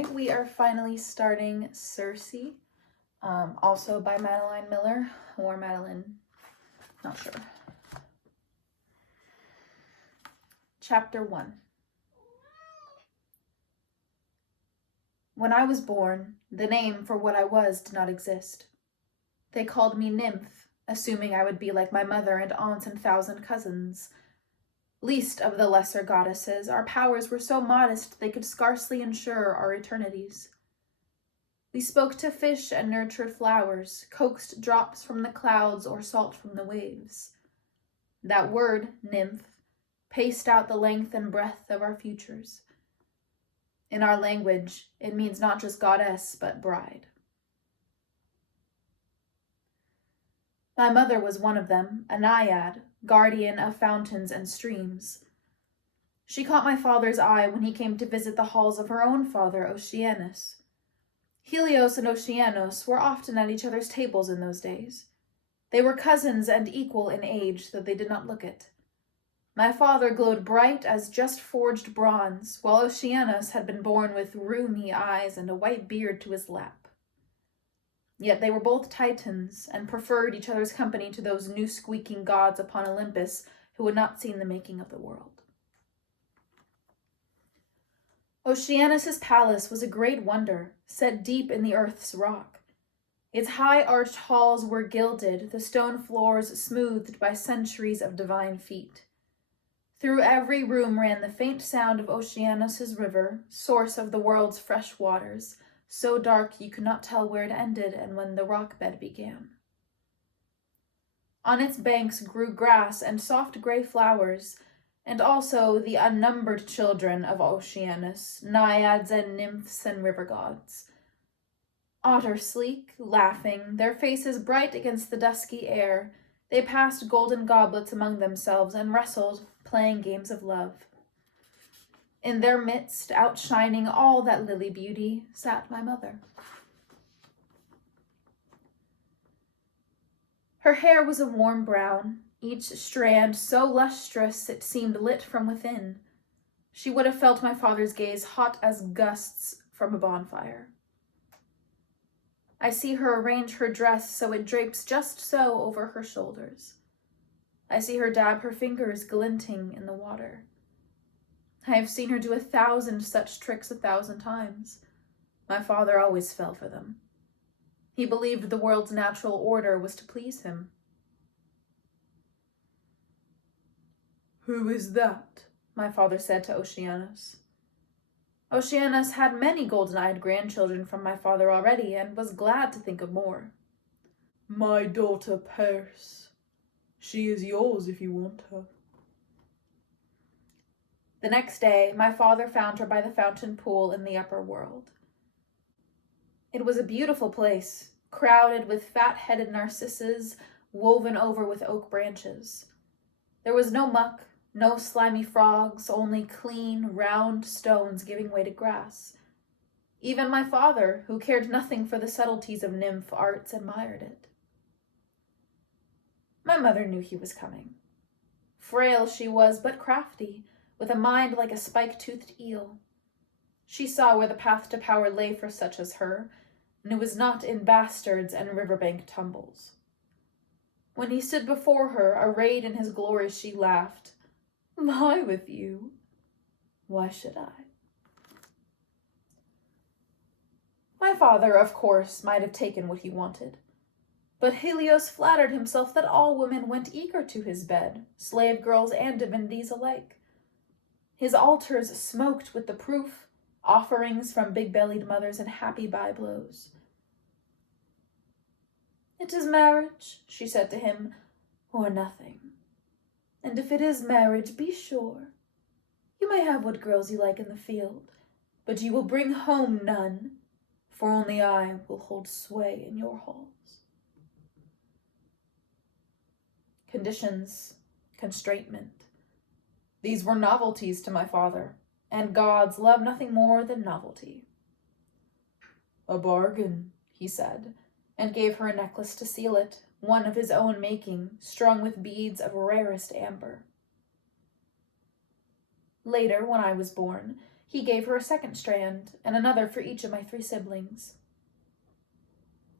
Alright, we are finally starting Circe, also by Madeline Miller, or Madeline, not sure. Chapter 1. When I was born, the name for what I was did not exist. They called me nymph, assuming I would be like my mother and aunts and 1,000 cousins. Least of the lesser goddesses, our powers were so modest they could scarcely ensure our eternities. We spoke to fish and nurtured flowers, coaxed drops from the clouds or salt from the waves. That word, nymph, paced out the length and breadth of our futures. In our language, it means not just goddess, but bride. My mother was one of them, a naiad, guardian of fountains and streams. She caught my father's eye when he came to visit the halls of her own father, Oceanus. Helios and Oceanus were often at each other's tables in those days. They were cousins and equal in age, though they did not look it. My father glowed bright as just forged bronze, while Oceanus had been born with rheumy eyes and a white beard to his lap. Yet they were both Titans, and preferred each other's company to those new squeaking gods upon Olympus who had not seen the making of the world. Oceanus's palace was a great wonder, set deep in the earth's rock. Its high arched halls were gilded, the stone floors smoothed by centuries of divine feet. Through every room ran the faint sound of Oceanus's river, source of the world's fresh waters, so dark you could not tell where it ended and when the rock bed began. On its banks grew grass and soft gray flowers, and also the unnumbered children of Oceanus, naiads and nymphs and river gods. Otter sleek, laughing, their faces bright against the dusky air, they passed golden goblets among themselves and wrestled, playing games of love. In their midst, outshining all that lily beauty, sat my mother. Her hair was a warm brown, each strand so lustrous it seemed lit from within. She would have felt my father's gaze hot as gusts from a bonfire. I see her arrange her dress so it drapes just so over her shoulders. I see her dab her fingers glinting in the water. I have seen her do 1,000 such tricks 1,000 times. My father always fell for them. He believed the world's natural order was to please him. "Who is that?" my father said to Oceanus. Oceanus had many golden-eyed grandchildren from my father already, and was glad to think of more. "My daughter Circe. She is yours if you want her." The next day, my father found her by the fountain pool in the upper world. It was a beautiful place, crowded with fat-headed narcissus woven over with oak branches. There was no muck, no slimy frogs, only clean, round stones giving way to grass. Even my father, who cared nothing for the subtleties of nymph arts, admired it. My mother knew he was coming. Frail she was, but crafty, with a mind like a spike-toothed eel. She saw where the path to power lay for such as her, and it was not in bastards and riverbank tumbles. When he stood before her, arrayed in his glory, she laughed. "Lie with you? Why should I?" My father, of course, might have taken what he wanted. But Helios flattered himself that all women went eager to his bed, slave girls and divinities alike. His altars smoked with the proof, offerings from big-bellied mothers and happy byblows. "It is marriage," she said to him, "or nothing. And if it is marriage, be sure. You may have what girls you like in the field, but you will bring home none, for only I will hold sway in your halls." Conditions, constraintment. These were novelties to my father, and gods love nothing more than novelty. "A bargain," he said, and gave her a necklace to seal it, one of his own making, strung with beads of rarest amber. Later, when I was born, He gave her a second strand, and another for each of my 3 siblings.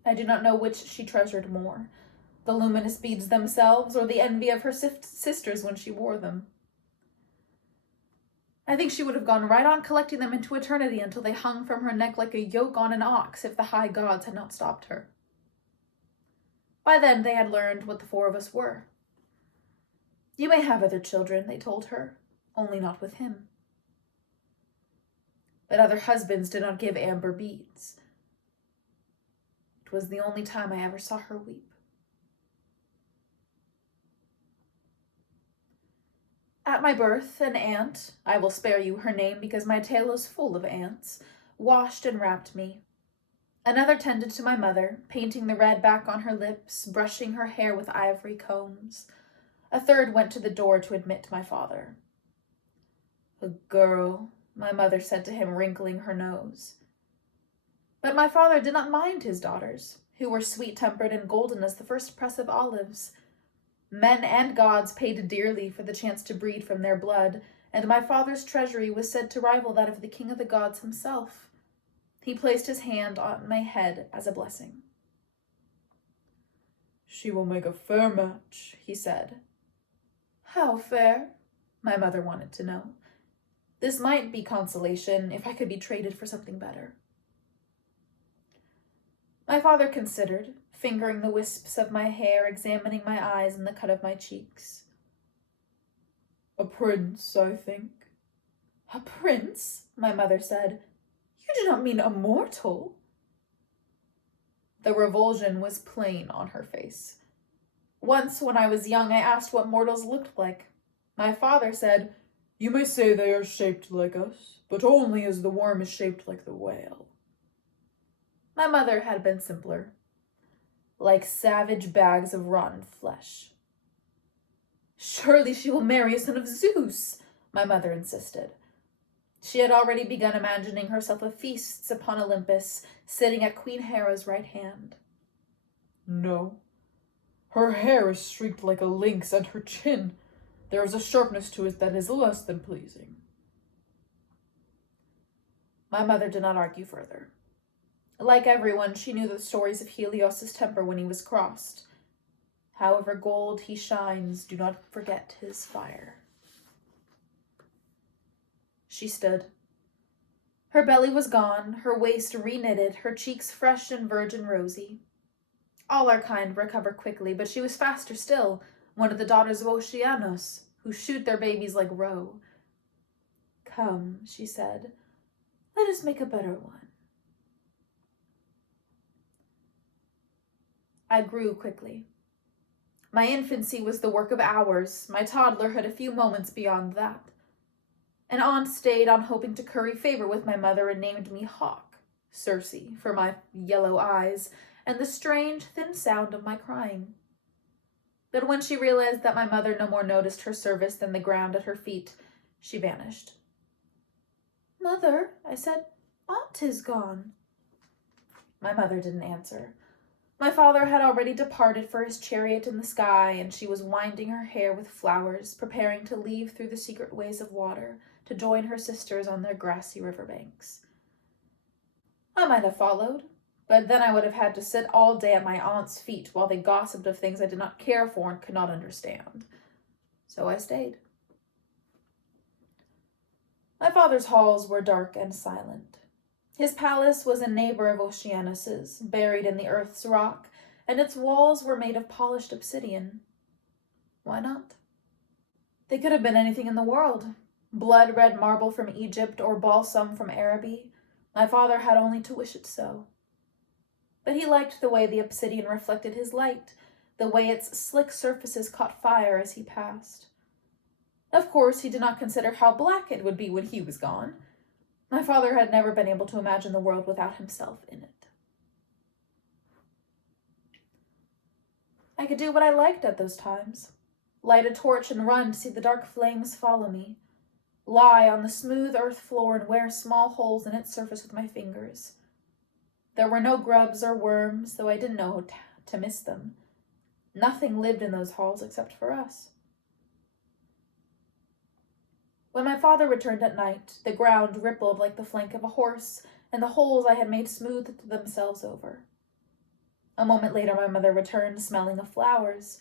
I do not know which she treasured more, the luminous beads themselves or the envy of her sisters when she wore them. I think she would have gone right on collecting them into eternity until they hung from her neck like a yoke on an ox if the high gods had not stopped her. By then they had learned what the 4 of us were. You may have other children, they told her, only not with him. But other husbands did not give amber beads. It was the only time I ever saw her weep. At my birth, an aunt, I will spare you her name because my tale is full of aunts, washed and wrapped me. Another tended to my mother, painting the red back on her lips, brushing her hair with ivory combs. A third went to the door to admit my father. A girl, my mother said to him, wrinkling her nose. But my father did not mind his daughters, who were sweet-tempered and golden as the first press of olives. Men and gods paid dearly for the chance to breed from their blood, and my father's treasury was said to rival that of the king of the gods himself. He placed his hand on my head as a blessing. She will make a fair match, he said. How fair? My mother wanted to know. This might be consolation if I could be traded for something better. My father considered, fingering the wisps of my hair, examining my eyes and the cut of my cheeks. A prince, I think. A prince? My mother said. You do not mean a mortal. The revulsion was plain on her face. Once, when I was young, I asked what mortals looked like. My father said, You may say they are shaped like us, but only as the worm is shaped like the whale. My mother had been simpler. Like savage bags of rotten flesh. Surely she will marry a son of Zeus, my mother insisted. She had already begun imagining herself at feasts upon Olympus, sitting at Queen Hera's right hand. No. Her hair is streaked like a lynx, and her chin, there is a sharpness to it that is less than pleasing. My mother did not argue further. Like everyone, she knew the stories of Helios' temper when he was crossed. However gold he shines, do not forget his fire. She stood. Her belly was gone, her waist reknitted, her cheeks fresh and virgin rosy. All our kind recover quickly, but she was faster still, one of the daughters of Oceanos, who shoot their babies like roe. Come, she said, let us make a better one. I grew quickly. My infancy was the work of hours, my toddlerhood a few moments beyond that. An aunt stayed on hoping to curry favor with my mother and named me Hawk, Circe, for my yellow eyes and the strange, thin sound of my crying. But when she realized that my mother no more noticed her service than the ground at her feet, she vanished. Mother, I said, Aunt is gone. My mother didn't answer. My father had already departed for his chariot in the sky, and she was winding her hair with flowers, preparing to leave through the secret ways of water to join her sisters on their grassy riverbanks. I might have followed, but then I would have had to sit all day at my aunt's feet while they gossiped of things I did not care for and could not understand. So I stayed. My father's halls were dark and silent. His palace was a neighbor of Oceanus's, buried in the earth's rock, and its walls were made of polished obsidian. Why not? They could have been anything in the world. Blood-red marble from Egypt or balsam from Araby. My father had only to wish it so. But he liked the way the obsidian reflected his light, the way its slick surfaces caught fire as he passed. Of course, he did not consider how black it would be when he was gone. My father had never been able to imagine the world without himself in it. I could do what I liked at those times. Light a torch and run to see the dark flames follow me. Lie on the smooth earth floor and wear small holes in its surface with my fingers. There were no grubs or worms, though I didn't know to miss them. Nothing lived in those halls except for us. When my father returned at night, the ground rippled like the flank of a horse, and the holes I had made smoothed themselves over. A moment later my mother returned, smelling of flowers.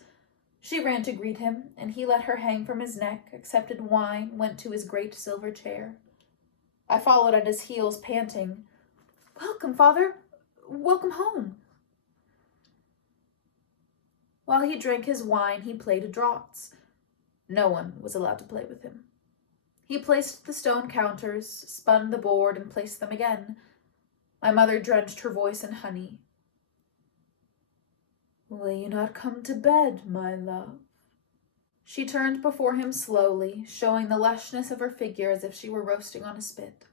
She ran to greet him, and he let her hang from his neck, accepted wine, went to his great silver chair. I followed at his heels, panting. "Welcome, father! Welcome home!" While he drank his wine, he played draughts. No one was allowed to play with him. He placed the stone counters, spun the board, and placed them again. My mother drenched her voice in honey. "Will you not come to bed, my love?" She turned before him slowly, showing the lushness of her figure as if she were roasting on a spit.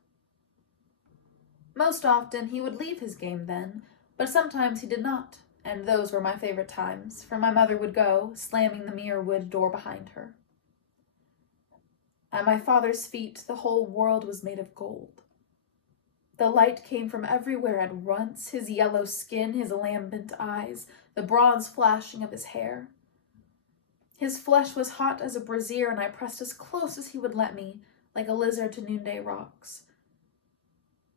Most often he would leave his game then, but sometimes he did not, and those were my favorite times, for my mother would go, slamming the mere wood door behind her. At my father's feet, the whole world was made of gold. The light came from everywhere at once, his yellow skin, his lambent eyes, the bronze flashing of his hair. His flesh was hot as a brazier, and I pressed as close as he would let me, like a lizard to noonday rocks.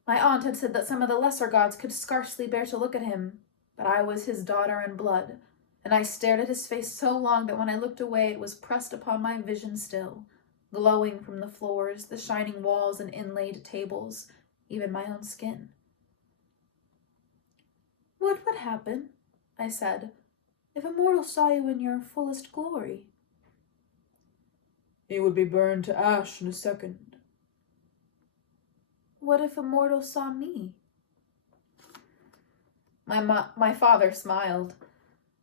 My aunt had said that some of the lesser gods could scarcely bear to look at him, but I was his daughter in blood, and I stared at his face so long that when I looked away it was pressed upon my vision still, glowing from the floors, the shining walls and inlaid tables, even my own skin. "What would happen," I said, "if a mortal saw you in your fullest glory?" "He would be burned to ash in a second." "What if a mortal saw me?" My father smiled.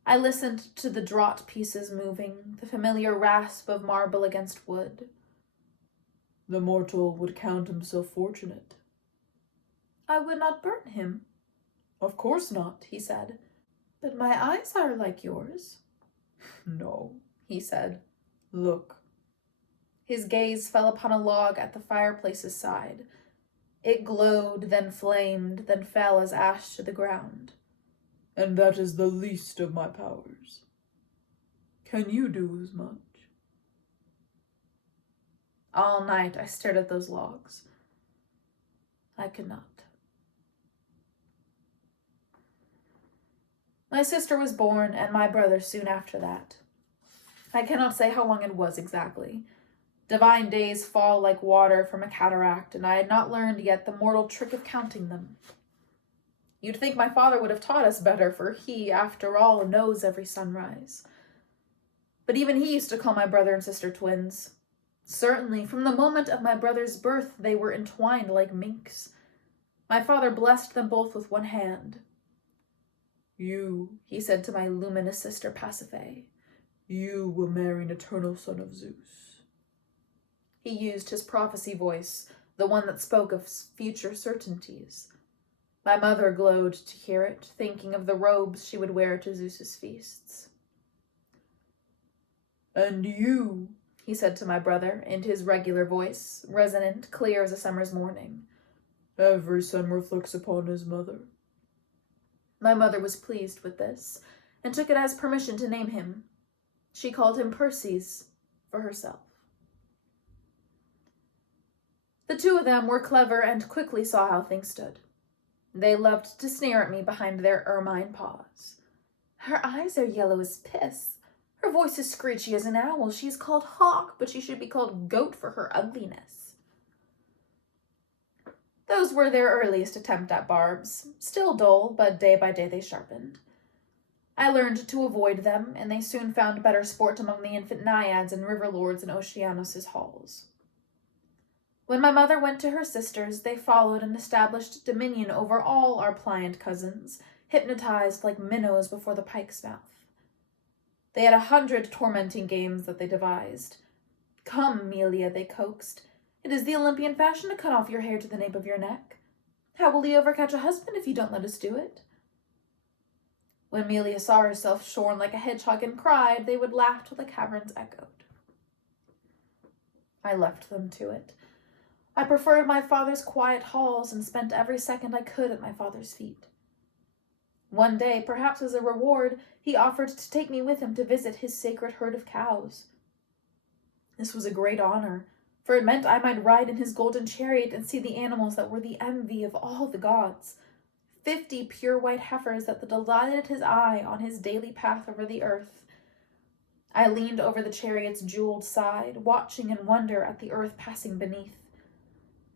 I listened to the draught pieces moving, the familiar rasp of marble against wood. "The mortal would count himself fortunate." "I would not burn him." "Of course not," he said. "But my eyes are like yours." "No," he said. "Look." His gaze fell upon a log at the fireplace's side. It glowed, then flamed, then fell as ash to the ground. "And that is the least of my powers. Can you do as much?" All night I stared at those logs. I could not. My sister was born, and my brother soon after that. I cannot say how long it was exactly. Divine days fall like water from a cataract, and I had not learned yet the mortal trick of counting them. You'd think my father would have taught us better, for he, after all, knows every sunrise. But even he used to call my brother and sister twins. Certainly, from the moment of my brother's birth, they were entwined like minks. My father blessed them both with one hand. "You," he said to my luminous sister Pasiphae, "you will marry an eternal son of Zeus." He used his prophecy voice, the one that spoke of future certainties. My mother glowed to hear it, thinking of the robes she would wear to Zeus's feasts. "And you," he said to my brother, in his regular voice, resonant, clear as a summer's morning. "Every son reflects upon his mother." My mother was pleased with this, and took it as permission to name him. She called him Perses for herself. The two of them were clever and quickly saw how things stood. They loved to sneer at me behind their ermine paws. "Her eyes are yellow as piss. Her voice is screechy as an owl. She is called Hawk, but she should be called Goat for her ugliness." Those were their earliest attempt at barbs, still dull, but day by day they sharpened. I learned to avoid them, and they soon found better sport among the infant naiads and river lords in Oceanus's halls. When my mother went to her sisters, they followed and established dominion over all our pliant cousins, hypnotized like minnows before the pike's mouth. They had 100 tormenting games that they devised. "Come, Melia," they coaxed. "It is the Olympian fashion to cut off your hair to the nape of your neck. How will you ever catch a husband if you don't let us do it?" When Melia saw herself shorn like a hedgehog and cried, they would laugh till the caverns echoed. I left them to it. I preferred my father's quiet halls and spent every second I could at my father's feet. One day, perhaps as a reward, he offered to take me with him to visit his sacred herd of cows. This was a great honor, for it meant I might ride in his golden chariot and see the animals that were the envy of all the gods, 50 pure white heifers that delighted his eye on his daily path over the earth. I leaned over the chariot's jeweled side, watching in wonder at the earth passing beneath.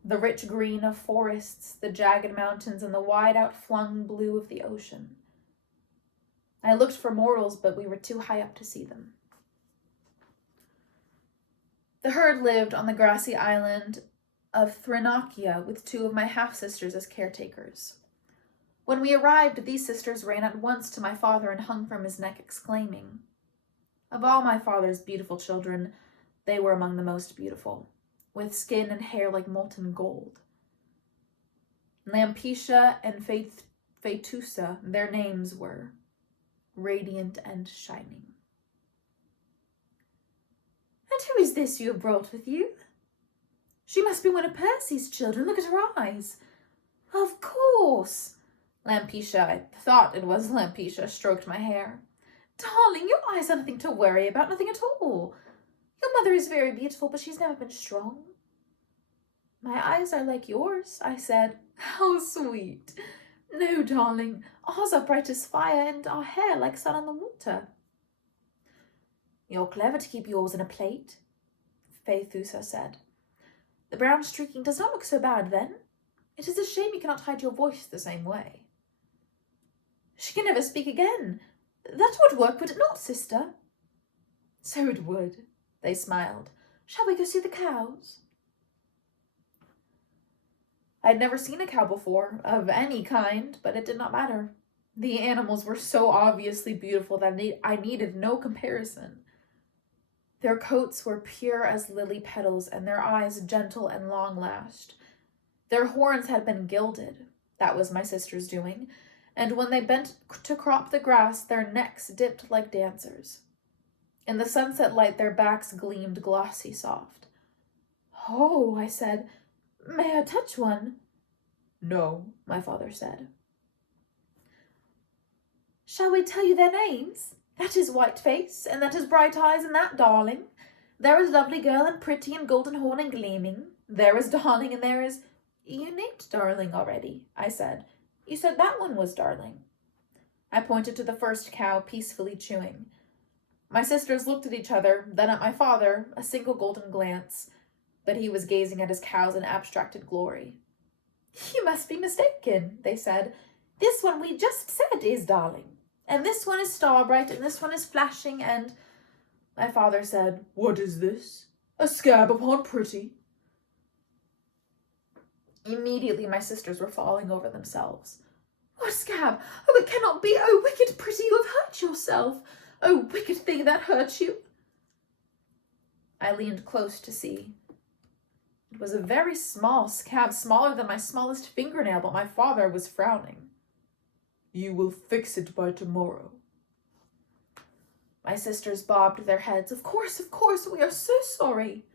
The rich green of forests, the jagged mountains, and the wide outflung blue of the ocean. I looked for mortals, but we were too high up to see them. The herd lived on the grassy island of Thrinakia with 2 of my half-sisters as caretakers. When we arrived, these sisters ran at once to my father and hung from his neck, exclaiming, "Of all my father's beautiful children, they were among the most beautiful, with skin and hair like molten gold. Lampetia and Phaetusa, their names were, radiant and shining." "And who is this you have brought with you?" "She must be one of Percy's children. Look at her eyes." "Of course." Lampetia, I thought it was Lampetia, stroked my hair. "Darling, your eyes are nothing to worry about, nothing at all. Your mother is very beautiful, but she's never been strong." "My eyes are like yours," I said. "How sweet." "No, darling, ours are bright as fire and our hair like sun on the water." "You're clever to keep yours in a plate," Phaethusa said. "The brown streaking does not look so bad then. It is a shame you cannot hide your voice the same way." "She can never speak again. That would work, would it not, sister?" "So it would," they smiled. "Shall we go see the cows?" I'd never seen a cow before, of any kind, but it did not matter. The animals were so obviously beautiful that I needed no comparison. Their coats were pure as lily petals, and their eyes gentle and long-lashed. Their horns had been gilded. That was my sister's doing. And when they bent to crop the grass, their necks dipped like dancers. In the sunset light, their backs gleamed glossy soft. "Oh," I said, "may I touch one?" "No," my father said. "Shall we tell you their names? That is Whiteface, and that is Bright Eyes, and that Darling. There is Lovely Girl, and Pretty, and Golden Horn, and Gleaming. There is Darling, and there is—" "You named Darling already," I said. "You said that one was Darling." I pointed to the first cow, peacefully chewing. My sisters looked at each other, then at my father, a single golden glance, but he was gazing at his cows in abstracted glory. "You must be mistaken," they said. "This one we just said is Darling, and this one is Starbright, and this one is Flashing, and—" My father said, "What is this? A scab upon Pretty?" Immediately my sisters were falling over themselves. "What scab? Oh, it cannot be! Oh, wicked Pretty, you have hurt yourself! Oh, wicked thing that hurt you!" I leaned close to see. It was a very small scab, smaller than my smallest fingernail, but my father was frowning. "You will fix it by tomorrow." My sisters bobbed their heads. Of course, we are so sorry."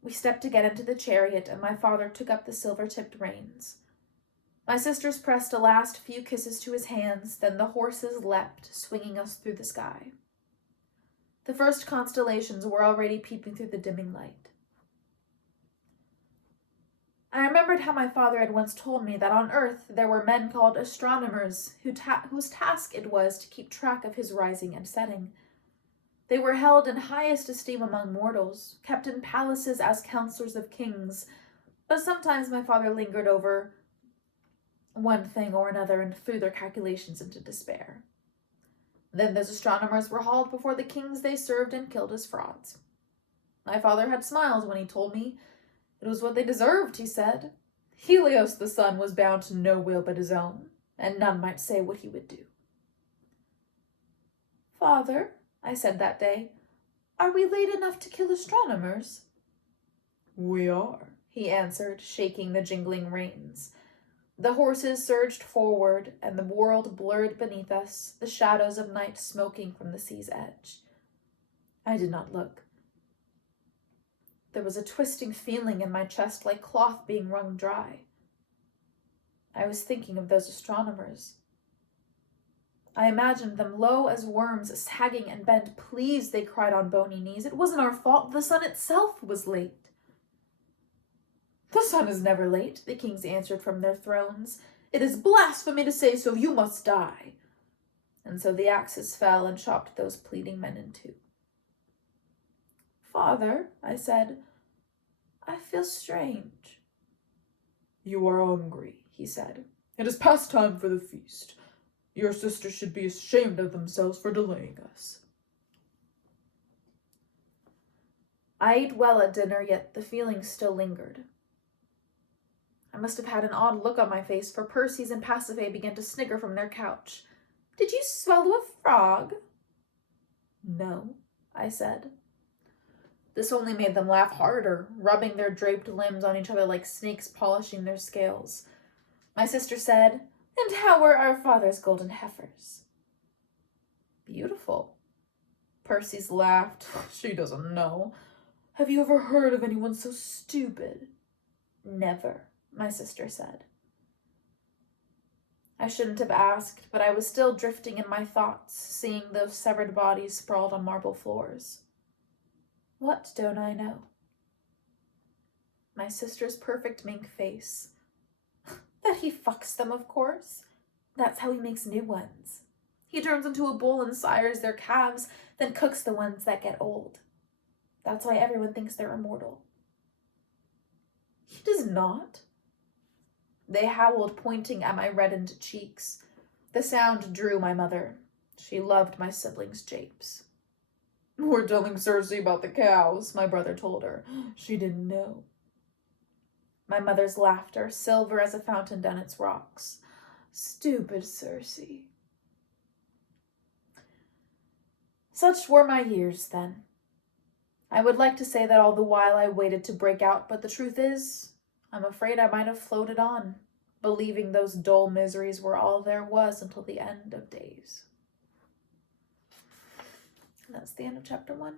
We stepped to get into the chariot, and my father took up the silver-tipped reins. My sisters pressed a last few kisses to his hands, then the horses leapt, swinging us through the sky. The first constellations were already peeping through the dimming light. I remembered how my father had once told me that on Earth there were men called astronomers whose task it was to keep track of his rising and setting. They were held in highest esteem among mortals, kept in palaces as counselors of kings, but sometimes my father lingered over one thing or another and threw their calculations into despair. Then those astronomers were hauled before the kings they served and killed as frauds. My father had smiled when he told me. It was what they deserved, he said. Helios the sun was bound to no will but his own, and none might say what he would do. "Father," I said that day, "are we late enough to kill astronomers?" "We are," he answered, shaking the jingling reins. The horses surged forward, and the world blurred beneath us, the shadows of night smoking from the sea's edge. I did not look. There was a twisting feeling in my chest like cloth being wrung dry. I was thinking of those astronomers. I imagined them low as worms, sagging and bent. Please, they cried on bony knees. It wasn't our fault. The sun itself was late. The sun is never late, the kings answered from their thrones. It is blasphemy to say so. You must die. And so the axes fell and chopped those pleading men in two. Father, I said, I feel strange. You are hungry, he said. It is past time for the feast. Your sisters should be ashamed of themselves for delaying us. I ate well at dinner, yet the feeling still lingered. I must have had an odd look on my face, for Perses and Pasiphae began to snigger from their couch. Did you swallow a frog? No, I said. This only made them laugh harder, rubbing their draped limbs on each other like snakes polishing their scales. My sister said, And how were our father's golden heifers? Beautiful. Perses laughed. She doesn't know. Have you ever heard of anyone so stupid? Never, my sister said. I shouldn't have asked, but I was still drifting in my thoughts, seeing those severed bodies sprawled on marble floors. What don't I know? My sister's perfect mink face. That he fucks them, of course. That's how he makes new ones. He turns into a bull and sires their calves, then cooks the ones that get old. That's why everyone thinks they're immortal. He does not. They howled, pointing at my reddened cheeks. The sound drew my mother. She loved my siblings' japes. We're telling Cersei about the cows, my brother told her. She didn't know. My mother's laughter, silver as a fountain down its rocks. Stupid Cersei. Such were my years then. I would like to say that all the while I waited to break out, but the truth is, I'm afraid I might have floated on, believing those dull miseries were all there was until the end of days. And that's the end of chapter 1.